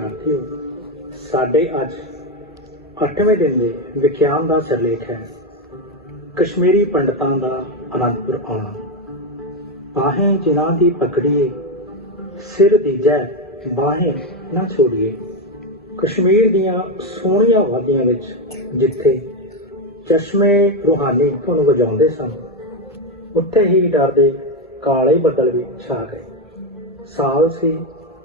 ਵਿਦਿਆਰਥੀਓ ਸਾਡੇ ਅੱਜ 8ਵੇਂ ਦਿਨ ਦੇ ਵਿਖਿਆਨ ਦਾ ਸਿਰਲੇਖ ਹੈ। ਕਸ਼ਮੀਰੀ ਪੰਡਤਾਂ ਦਾ ਅਨੰਦਪੁਰ ਆਉਣਾ। ਬਾहें ਜਿਨ੍ਹਾਂ ਦੀ ਪਕੜੀਏ, ਸਿਰ ਦੀਜੈ ਬਾहें ਨਾ ਛੋੜੀਏ। ਕਸ਼ਮੀਰ ਦੀਆਂ ਸੋਹਣੀਆਂ ਵਾਦੀਆਂ ਵਿੱਚ ਜਿੱਥੇ ਚਸ਼ਮੇ ਰੂਹਾਨੀ ਧੁਨ ਵਜਾਉਂਦੇ ਸਨ, ਉੱਥੇ ਹੀ ਡਰਦੇ ਕਾਲੇ ਬੱਦਲ ਵੀ ਛਾ ਗਏ। ਸਾਲ ਸੀ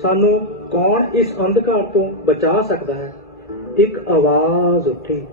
ਸਾਨੂੰ ਕੌਣ ਇਸ ਅੰਧਕਾਰ ਤੋਂ ਬਚਾ ਸਕਦਾ ਹੈ? ਇੱਕ ਆਵਾਜ਼ ਉੱਠੀ।